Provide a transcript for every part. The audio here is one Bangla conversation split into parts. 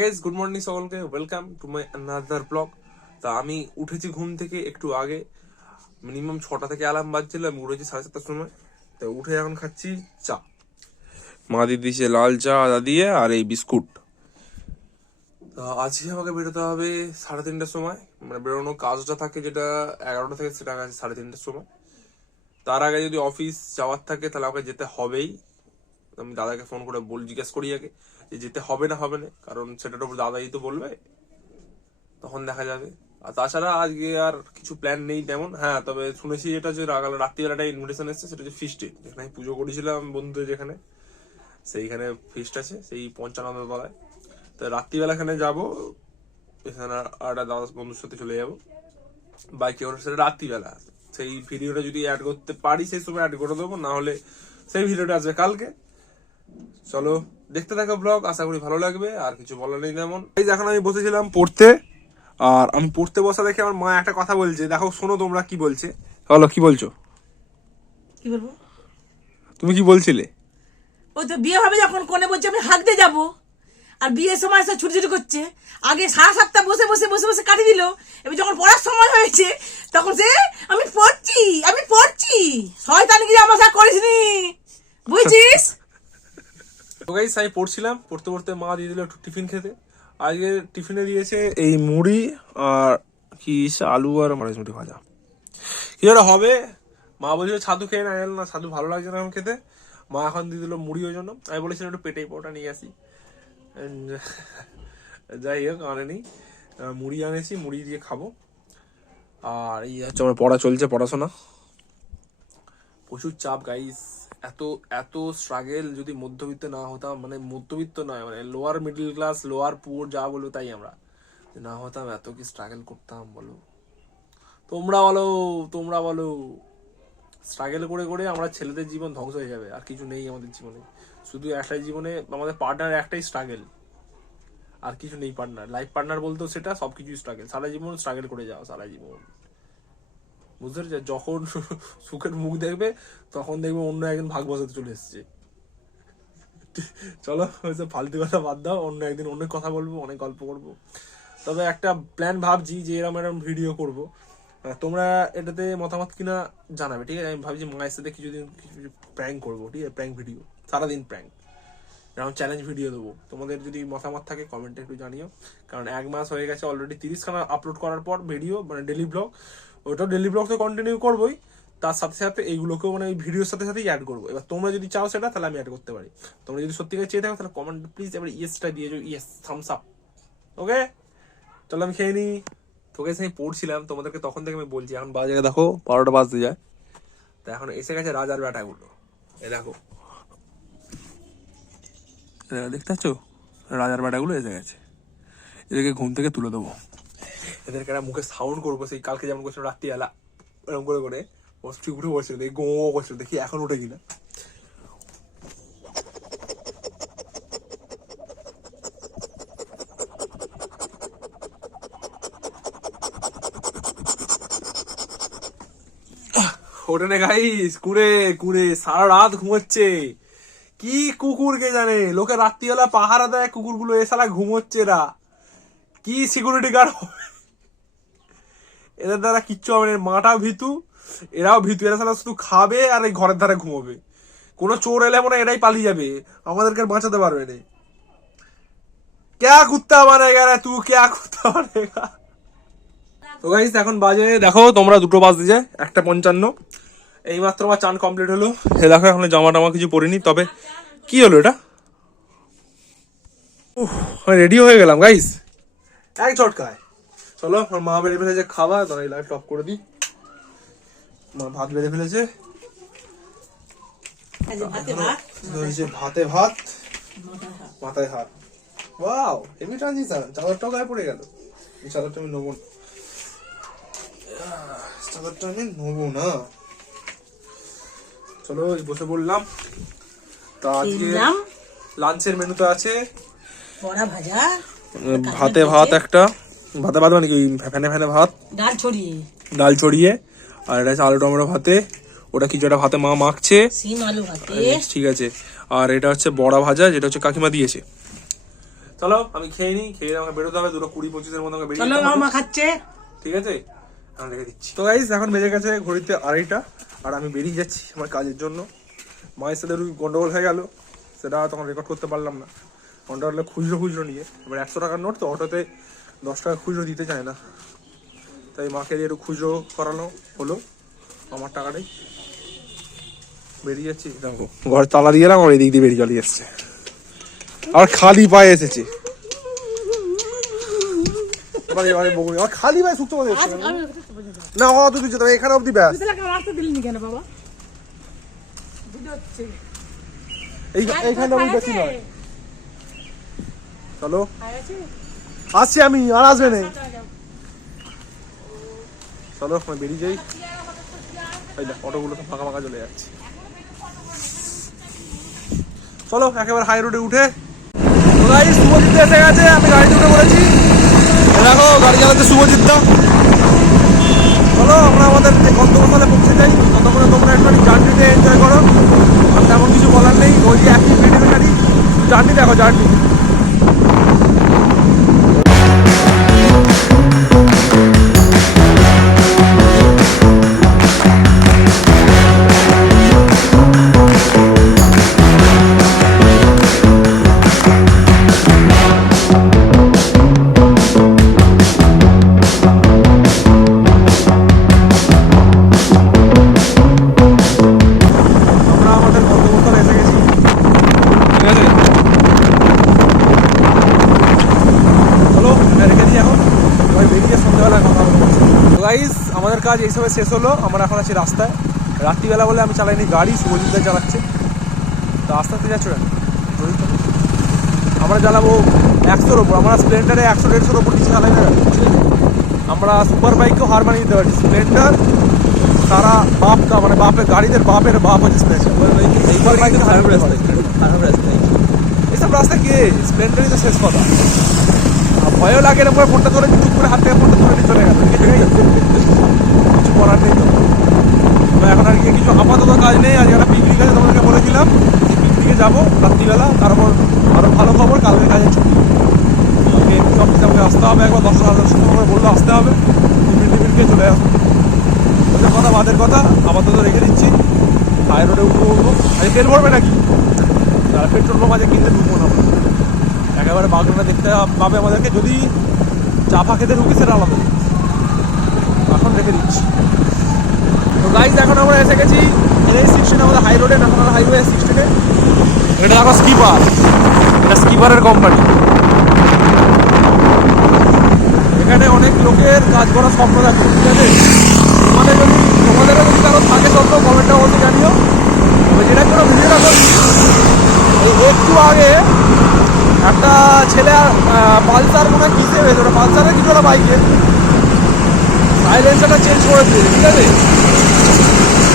গাইস গুড মর্নিং সকলকে, welcome to my another blog. তা আমি উঠেছি ঘুম থেকে একটু আগে, মিনিমাম 6টা থেকে অ্যালার্ম বাজছিল, আমি উঠেছি 7:30টার সময়। তো উঠে এখন খাচ্ছি চা, মা দিয়ে দিয়েছে লাল চা আদা দিয়ে আর এই বিস্কুট। তো আজকে আমাকে বেরোতে হবে 3:30টার সময়, মানে বেরোনো কাজটা থাকে যেটা 11টা থেকে, সেটা আছে 3:30টার সময়। তার আগে যদি অফিস যাওয়ার থাকে তাহলে আমাকে যেতে হবেই। আমি দাদাকে ফোন করে জিজ্ঞেস করি আগে যে যেতে হবে না, কারণ সেটার উপর দাদাই তো বলবে, তখন দেখা যাবে। আর তাছাড়া আজকে আর কিছু প্ল্যান নেই তেমন। হ্যাঁ, তবে শুনেছি যেটা হচ্ছে রাত্রিবেলাটা ইনভিটেশন এসেছে, সেটা হচ্ছে ফিস্টে, যেখানে আমি পুজো করেছিলাম বন্ধুদের যেখানে, সেইখানে ফিস্ট আছে, সেই 55 তলায়। তো রাত্রিবেলা এখানে যাবো, এখানে একটা দাদা বন্ধুর সাথে চলে যাবো বাইকে করে, সেটা রাত্রিবেলা। সেই ভিডিওটা যদি অ্যাড করতে পারি সেই সময় অ্যাড করে দেবো, না হলে সেই ভিডিওটা আসবে কালকে। চলো দেখতে থাকো ব্লগ, আশা করি ভালো লাগবে। আর কিছু বলার নেই তেমন। এই এখন আমি বসেছিলাম পড়তে, আর আমি পড়তে বসা দেখে আমার মা একটা কথা বলছে, দেখো শোনো তোমরা কি বলছে। বলো কি বলছো? কি বলবো? তুমি কি বলছিলে? ওই তো বিয়ে হবে যখন কোনে বলছে আমি হাঁকতে যাব, আর বিয়ের সময় এসে ছুটি ছুটি করছে। আগে সারা সপ্তাহ বসে বসে বসে বসে কাটিয়ে দিল, এবার যখন পড়ার সময় হয়েছে তখন সে আমি পড়ছি শয়তানি কি আমার সাথে করিসনি, বুঝছিস? তো গাইস আমি পড়ছিলাম, পড়তে পড়তে মা দিয়ে দিল একটু টিফিন খেতে। আজকে টিফিনে দিয়েছে এই মুড়ি আর কি আলু আর মটরশুঁটি ভাজা, কি যেটা হবে। মা বলছিল ছাতু খেয়ে না, ছাতু ভালো লাগছে না এখন খেতে। মা এখন দিয়ে দিল মুড়ি, ওই জন্য আমি বলেছিলাম একটু পেটেই পোটা নিয়ে আসি। যাই হোক, আনেনি, মুড়ি আনেছি, মুড়ি দিয়ে খাবো। আর এই হচ্ছে আমার পড়া চলছে, পড়াশোনা প্রচুর চাপ গাইস। এত এত স্ট্রাগেল, যদি মধ্যবিত্ত না হতাম, মানে মধ্যবিত্ত নয়, মানে lower middle class, lower poor যা বলো তাই, আমরা না হতাম, এত কি স্ট্রাগল করতাম বলো। তোমরা বলো স্ট্রাগল করে করে আমরা ছেলেদের জীবন ধ্বংস হয়ে যাবে, আর কিছু নেই আমাদের জীবনে। শুধু একটাই জীবনে আমাদের পার্টনার, একটাই স্ট্রাগল, আর কিছু নেই। পার্টনার, লাইফ পার্টনার বলতেও সেটা সবকিছু স্ট্রাগল, সারা জীবন স্ট্রাগল করে যাও, সারা জীবন। বুঝতে পারছি, যখন সুখের মুখ দেখবে তখন দেখবে অন্য একজন ভাগ বসাতে চলে এসছে। চলো ফালতু কথা বাদ দাও, অন্য একদিন অনেক কথা বলবো, অনেক গল্প করবো। তবে একটা প্ল্যান ভাবছি যে এরম ভিডিও করবো, তোমরা এটাতে মতামত কিনা জানাবে, ঠিক আছে? আমি ভাবছি মায়ের সাথে কিছু প্র্যাঙ্ক করবো, ঠিক আছে? প্র্যাঙ্ক ভিডিও, সারাদিন প্র্যাঙ্ক, এরকম চ্যালেঞ্জ ভিডিও দেবো। তোমাদের যদি মতামত থাকে কমেন্টে একটু জানিও, কারণ 1 মাস হয়ে গেছে অলরেডি 30খানা আপলোড করার পর ভিডিও, মানে ডেলি ব্লগ। ওটাও ডেলি ব্লগ তো কন্টিনিউ করবোই, তার সাথে সাথে এইগুলোকেও মানে ভিডিওর সাথে সাথেই অ্যাড করবো। এবার তোমরা যদি চাও সেটা, তাহলে আমি অ্যাড করতে পারি। তোমরা যদি সত্যিকার চেয়ে থাকো তাহলে কমেন্ট প্লিজ এবার ইয়েসটা দিয়ে যাও, ইয়েস, থামস আপ। ওকে, চলো আমি খেয়ে নিই। তোকে আমি পড়ছিলাম তোমাদেরকে তখন থেকে, আমি বলছি এখন বাজে দেখো 12টা বাজতে যায়। তা এখন এসে গেছে রাজার বেটাগুলো, এ দেখো, দেখতে পাচ্ছ? রাজার বেটাগুলো এসে গেছে, এদেরকে ঘুম থেকে তুলে দেবো। এদেরকে একটা মুখে সাউন্ড করবো, সেই কালকে যেমন করছিল রাত্রিবেলা, এরকম করে করে ঠিক উঠে বসছিল, দেখি গো করছিল, দেখি এখন উঠে কিনা। ওঠে না গাইস, কুড়ে কুড়ে সারা রাত ঘুমোচ্ছে। কি কুকুর কে জানে, লোকে রাত্রিবেলা পাহারা দেয় কুকুরগুলো, এ শালা ঘুমোচ্ছে। এরা কি সিকিউরিটি গার্ড হবে? এদের দ্বারা কিচ্ছু হবে না। মাটাও ভীতু, এরাও ভীতু, এরা শালা শুধু খাবে আর এই ঘরের ধারে ঘুমোবে। কোনো চোর এলে মনে এরাই পালিয়ে যাবে, আমাদেরকে বাঁচাতে পারবে না। ক্যা কুত্তা বানেগা রে তু, ক্যা কুত্তা বানেগা। তো গাইস এখন বাজে দেখো তোমরা 2টো বাজতে যায়, 1:55। এইমাত্র আমার চান কমপ্লিট হলো। এ দেখো এখন জামা টামা কিছু পরিনি, তবে কি হলো এটা, রেডি হয়ে গেলাম গাইস এক ঝটকায়। চলো, আমার মা বেড়ে ফেলেছে খাবার, তো এই লাইট অফ করে দিই। মা ভাত বেড়ে ফেলেছে, ভাতে ভাত, মাথায় হাত। Wow, heavy transition. চাদরটাও গায়ে পড়ে গেল। এই চাদরটা আমি নেবো না, চাদরটা আমি নেবো না। চলো বসে বললাম। তা আজকে লাঞ্চের মেনুতে আছে বড়া ভাজা, ভাতে ভাত, একটা ভাতে ভাত মানে কি ফ্যানে ফ্যানে ভাত, ডাল ছড়িয়ে, আর এটা আছে আলু টমেটো ভাতে, ওটা কিছু একটা ভাতে মা মাখছে, সিম আলু ভাতে, ঠিক আছে। আর এটা হচ্ছে বড়া ভাজা, যেটা হচ্ছে কাকিমা দিয়েছে। চলো আমি খেয়ে নিই, খেয়ে আমাকে বেরোতে হবে, 2:20-25 মধ্যে আমাকে বেরিয়ে চলো যেতে হবে। মামা খাচ্ছে। ঠিক আছে, আমি রেখে দিচ্ছি। তো গাইস এখন বেজে গেছে ঘড়িতে 2:30, আর আমি বেরিয়ে যাচ্ছি আমার কাজের জন্য। মায়ের সাথে গন্ডগোল হয়ে গেল, সেটা তখন রেকর্ড করতে পারলাম না। গন্ডগোলে খুচরো নিয়ে, এবার 100 টাকার নোট তো, অটোতে 10 টাকা খুচরো দিতে চায় না, তাই মাকে দিয়ে একটু খুচরো করানো হলো আমার টাকাটাই। বেরিয়ে যাচ্ছি, দেখো ঘর তালা দিয়ে এলাম, আমার এদিক দিয়ে বেরিয়ে চলে এসছে, আর খালি পায়ে এসেছে। আমার খালি পায়ে শুকতে পারে না, অত দূর যেতে হবে, এখানে অব্দি ব্যাস। রাস্তা দিলিনি কেন বাবা? হচ্ছে এইখানে আমি বেশি নয়। চলো আসছি আমি, আর আসবে না। চলো আমি বেরিয়ে যাই, এই দেখ অটোগুলো তো ফাঁকা ফাঁকা চলে যাচ্ছে। চলো একেবারে হাই রোডে উঠে, শুভজিৎ এসে গেছে, আমি গাড়িতে উঠে পড়েছি। দেখো গাড়ি চালাতে শুভজিৎ দা। চলো আমরা আমাদের যে গন্তব্যস্থলে পৌঁছে যাই, ততক্ষণে তোমরা একটু জার্নিতে এনজয় করো। আর তেমন কিছু বলার নেই, ওই যে একই ভিডিও গাড়ি জার্নি, দেখো জার্নি। আমরা আমাদের গন্তব্যস্থলে এসে গেছি, ঠিক আছে। চলো রেখে দিই এখন, সবাই বেরিয়ে সন্ধ্যাবেলায় কথা বলবো। তো গাইস আমাদের কাজ এইসবে শেষ হলো, আমরা এখন আছি রাস্তায়। রাত্রিবেলা বলে আমি চালাইনি গাড়ি, শুভজিৎ চালাচ্ছে। তো আস্তে আস্তে যাচ্ছ কেন? আমরা চালাবো 100-র ওপর, আমরা স্প্লেন্ডারে 100-150-র ওপর কিছু চালাই না। আমরা সুপার বাইককেও হার মানিয়ে দিতে পারি। স্প্লেন্ডার তারা বাপটা, মানে বাপের গাড়িদের বাপের বাপ হচ্ছে স্প্লেন্ডার। এইসব রাস্তা কে, স্প্লেন্ডারই তো শেষ কথা। আর ভয়ও লাগে না, পরে ফোনটা ধরে চুপ করে হাত থেকে ফোনটা ধরে নিয়ে চলে গেল, কিছু করার নেই। তো এখন আর কি কিছু আপাতত কাজ নেই, আজ একটা পিকনিক আছে, তোমাদেরকে বলেছিলাম পিকনিকে যাবো রাত্রিবেলা। তারপর আরও ভালো খবর, কালকে কাজের ছুটি, কালকে এমনি অফিসে আমাকে আসতে হবে, একবার 10-11 সময় করে বললে আসতে হবে, টিফিন খেয়ে চলে আসবো। ওদের কথা বাদের কথা, আপাতত রেখে দিচ্ছি। হাই রোডে উঠবো, আজ তেল ভরবে নাকি? আর পেট্রোল পাম্প আজকে কিনতে ঢুকবো না, একেবারে বাগড়া দেখতে পাবে আমাদেরকে। যদি চাপা খেতে ঢুকি সেটা আলাদা, এখন রেখে দিচ্ছি। তো গাইজ এখন আমরা এসে গেছি NH-16, আমাদের হাই রোডে, ন্যাশনাল হাইওয়ে 16-এ। এটা দেখো স্কিপার, এটা স্কিপারের কোম্পানি। এখানে অনেক লোকের কাজ করার স্বপ্ন থাকে, ঠিক আছে। তোমাদেরও যদি কারো থাকে স্বপ্ন, কমেন্টটা বলতে জানিও। তবে যেটা কোনো ভিডিওটা করছি, এই একটু আগে একটা ছেলে পালসার মনে হয় কিসে হয়েছে, ওটা পালসারের কিছু একটা বাইকে সাইলেন্সারটা চেঞ্জ করে দিয়েছে, ঠিক আছে।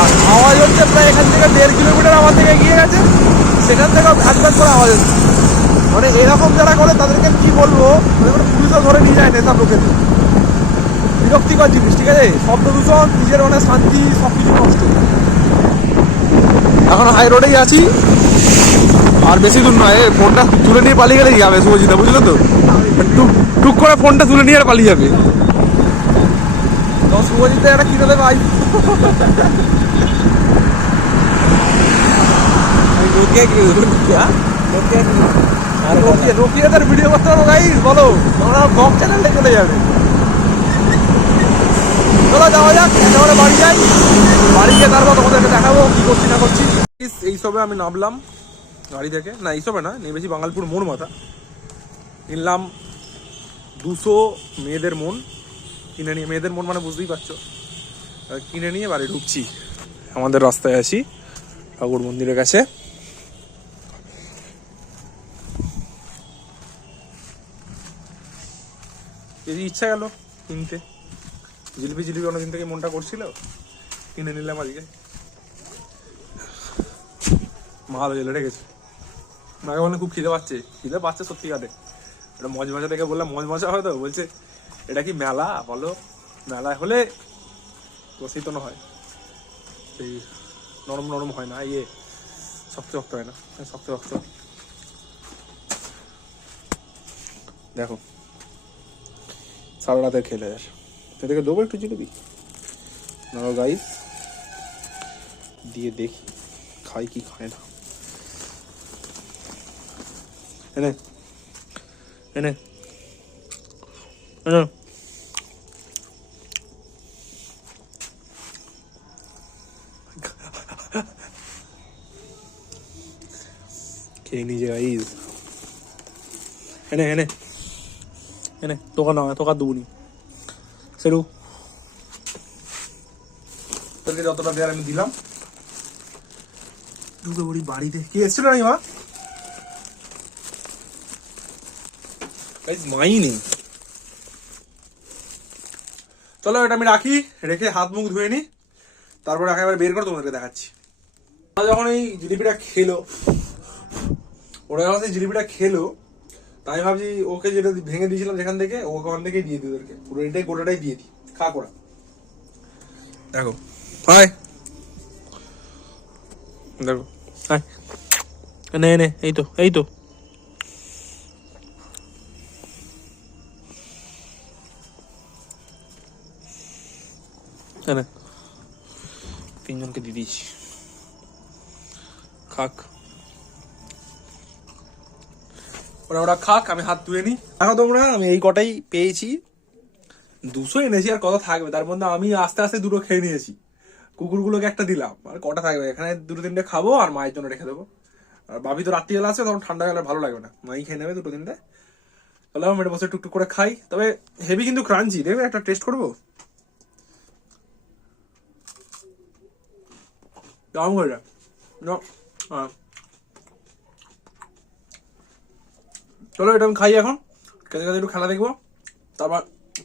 আর আওয়াজ হচ্ছে প্রায় এখান থেকে 1.5 কিলোমিটার আমার থেকে এগিয়ে গেছে, সেখান থেকে ভ্যাট করে আওয়াজ হচ্ছে। মানে এরকম যারা করে তাদেরকে কি বলবো, পুলিশও ধরে নিয়ে যায় না এসব লোকেদের। বিরক্তিকর জিনিস, ঠিক আছে। শব্দ দূষণ, নিজের মানে শান্তি, সব কিছু নষ্ট। এখন হাই রোডেই আছি, আর বেশি দূর নয়। ফোনটা তুলে নিয়ে পালিয়ে গেলেই যাবে শুভজিৎদা, বুঝলো তো। টুক করে ফোনটা তুলে নিয়ে আর পালিয়ে যাবে। তো শুভজিৎদা একটা কিনে দেবে ভাই। রোকিয়াদের ভিডিও করতে পারবো গাইস, বলো তোমরা ব্লগ চ্যানেলে চলে যাবে। চলো যাওয়া যাক, একেবারে বাড়ি যাই। বাড়ি গিয়ে তারপর তোমাদেরকে দেখাবো কি করছি না করছি। এইসবে আমি নামলাম গাড়ি থেকে, না এইসবে না, নেমেছি বাঙালপুর মোড় মাথা। কিনলাম 200 মেয়েদের মন কিনে নিয়ে, মেয়েদের মন মানে বুঝতেই পারছো, কিনে নিয়ে বাড়ি ঢুকছি। আমাদের রাস্তায় আছি ঠাকুর মন্দিরের কাছে। এই ইচ্ছা গেল কিনতে, জিলিপি অনেকদিন থেকে মনটা করছিল, কিনে নিলাম আজকে। ভালো জেলে রেখেছে। মাকে বললাম খুব খিদে পাচ্ছে সত্যি কাটে। এটা মজা দেখে বললাম মজা হয় তো, বলছে এটা কি মেলা, বলো মেলায় হলে তো শীতল হয়, সেই নরম হয় না, শক্ত হয় না, শক্ত। দেখো সারা রাতে খেলে আর এদিকে দেবো একটু জিলিপি না গাইস, দিয়ে দেখি খাই কি খায় না। এনে এনে এনে খেয়ে নিজে গাইস। এনে এনে এনে তোকা না তোকা দুনি সেরু তোকে যতটা দেয়ার আমি দিলাম। ঢুকে পড়ি বাড়িতে। কে এসেছিল না মা? মাই নেই। চলো এটা আমি রাখি, রেখে হাত মুখ ধুয়ে নি, তারপরে একেবারে বের করে তোমাদেরকে দেখাচ্ছি। যখন এই জিলিপিটা খেলো, ওরা যখন সেই জিলিপিটা খেলো, তাই ভাবছি ওকে যেটা ভেঙে দিয়েছিলাম যেখান থেকে, ওকে ওখান থেকেই দিয়ে দিই ওদেরকে, পুরো এটাই গোটাটাই দিয়ে দিই। খা করা দেখো, হাই দেখো, হাই এনে এনে, এই তো এই তো এনে তিনজনকে দিয়ে দিয়েছি, খাক ওরা ওরা খাক, আমি হাত ধুয়ে নি। দেখো তোমরা আমি এই কটাই পেয়েছি, 200 এনেছি আর কত থাকবে, তার মধ্যে আমি আস্তে আস্তে দুটো খেয়ে নিয়েছি, কুকুরগুলোকে একটা দিলাম, আর কটা থাকবে এখানে, 2-3টে খাবো আর মায়ের জন্য রেখে দেবো। আর ভাবি তো রাত্রিবেলা আছে, তখন ঠান্ডা গেলে ভালো লাগবে না, মাই খেয়ে নেবে 2-3টে। তাহলে আমি এটা বসে টুকটুক করে খাই, তবে হেভি কিন্তু ক্রাঞ্চি, দেখবে একটা টেস্ট করবো কেমন করে এটা। চলো এটা আমি খাই এখন, কাছে কাছে একটু খেলা দেখবো, তারপর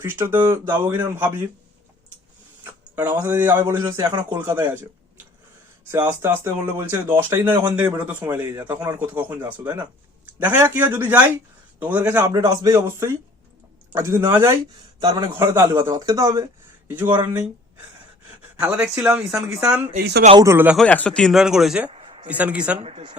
ফিস্টটাতে যাবো কিনা আমি ভাবছি, কারণ আমার সাথে যাবে বলেছিল সে এখনো কলকাতায় আছে, সে আস্তে আস্তে বললে বলছে 10টাই না ওখান থেকে বেরোতে সময় লেগে যায়, তখন আর কখন যাচ্ছ তাই না। দেখা যাক কি হয়, যদি যাই তোমাদের কাছে আপডেট আসবেই অবশ্যই, আর যদি না যাই তার মানে ঘরে তো আলু ভাত খেতে হবে, কিছু করার নেই। খেলা দেখছিলাম, ঈশান কিষান এই সবে আউট হলো, দেখো 103 রান করেছে ঈশান কিষান,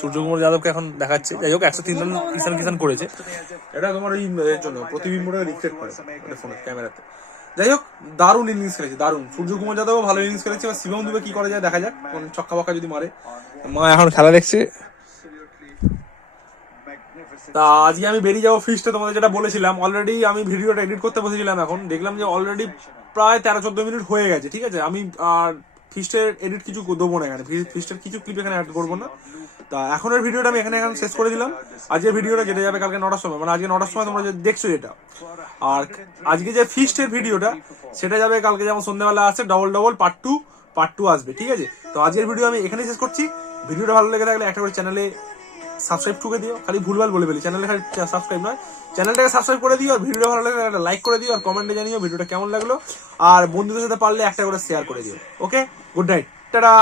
সূর্যকুমার যাদবকে এখন দেখাচ্ছে, যাই হোক 103 রান ঈশান কিষান করেছে। এটা তোমার ওই এর জন্য প্রতিবিম্বটা রিফ্লেক্ট করে ফোনের ক্যামেরাতে। যাই হোক দারুণ ইনিংস খেলেছে, দারুণ। সূর্যকুমার যাদবও ভালো ইনিংস খেলেছে, এবার শিবম দুবে কি করে যায় দেখা যাক, ছক্কা বক্কা যদি মারে। মা এখন খেলা দেখছে। তা আজকে আমি বেরিয়ে যাবো ফিস্টে, তোমাদের যেটা বলেছিলাম, অলরেডি আমি ভিডিওটা এডিট করতে বসেছিলাম, এখন দেখলাম যে অলরেডি প্রায় 13-14 মিনিট হয়ে গেছে, ঠিক আছে। আমি আর ফিস্টের এডিট কিছু দেবো না এখানে, ফিস্টের কিছু ক্লিপ এখানে অ্যাড করবো না। তা এখনের ভিডিওটা আমি এখানে এখন শেষ করে দিলাম। আজকের ভিডিওটা যেটা যাবে কালকে 9টার সময়, মানে আজকে 9টার সময় তোমরা যে দেখছো যেটা, আর আজকে যে ফিস্টের ভিডিওটা সেটা যাবে কালকে, যেমন সন্ধ্যাবেলা আছে ডবল পার্ট টু আসবে, ঠিক আছে। তো আজকের ভিডিও আমি এখানেই শেষ করছি। ভিডিওটা ভালো লেগে থাকলে একটা করে চ্যানেলে সাবস্ক্রাইব ঠুকে দিও, খালি ভুলভাল বলে ফেলি, চ্যানেলে খালি সাবস্ক্রাইব নয়, চ্যানেলটাকে সাবস্ক্রাইব করে দিও, আর ভিডিওটা ভালো লাগলে একটা লাইক করে দিও, আর কমেন্টে জানিও ভিডিওটা কেমন লাগলো, আর বন্ধুদের সাথে পারলে একটা করে শেয়ার করে দিও। ওকে, গুড নাইট, টাটা।